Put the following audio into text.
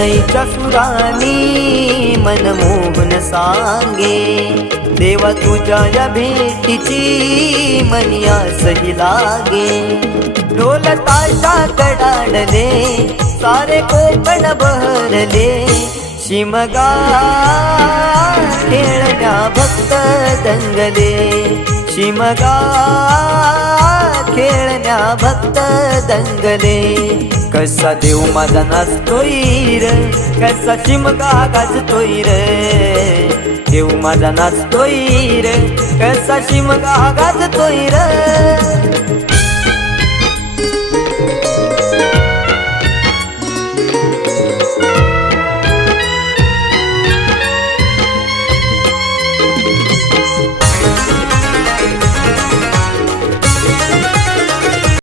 शणैच्या सुरानी मनमोहन सांगे, देवा तुझ्या या भेटीची मनी आसही लागे। ढोल ताशा कडाडले सारे कोकण बहरले, शिमगा खेळण्या भक्त दंगले, शिमगा खेळण्या भक्त दंगले। कसा देव माझा नाचतोय र, कसा शिमगा गाजतोय र, देव माझा नाचतोय र, कसा शिमगा गाजतोय र।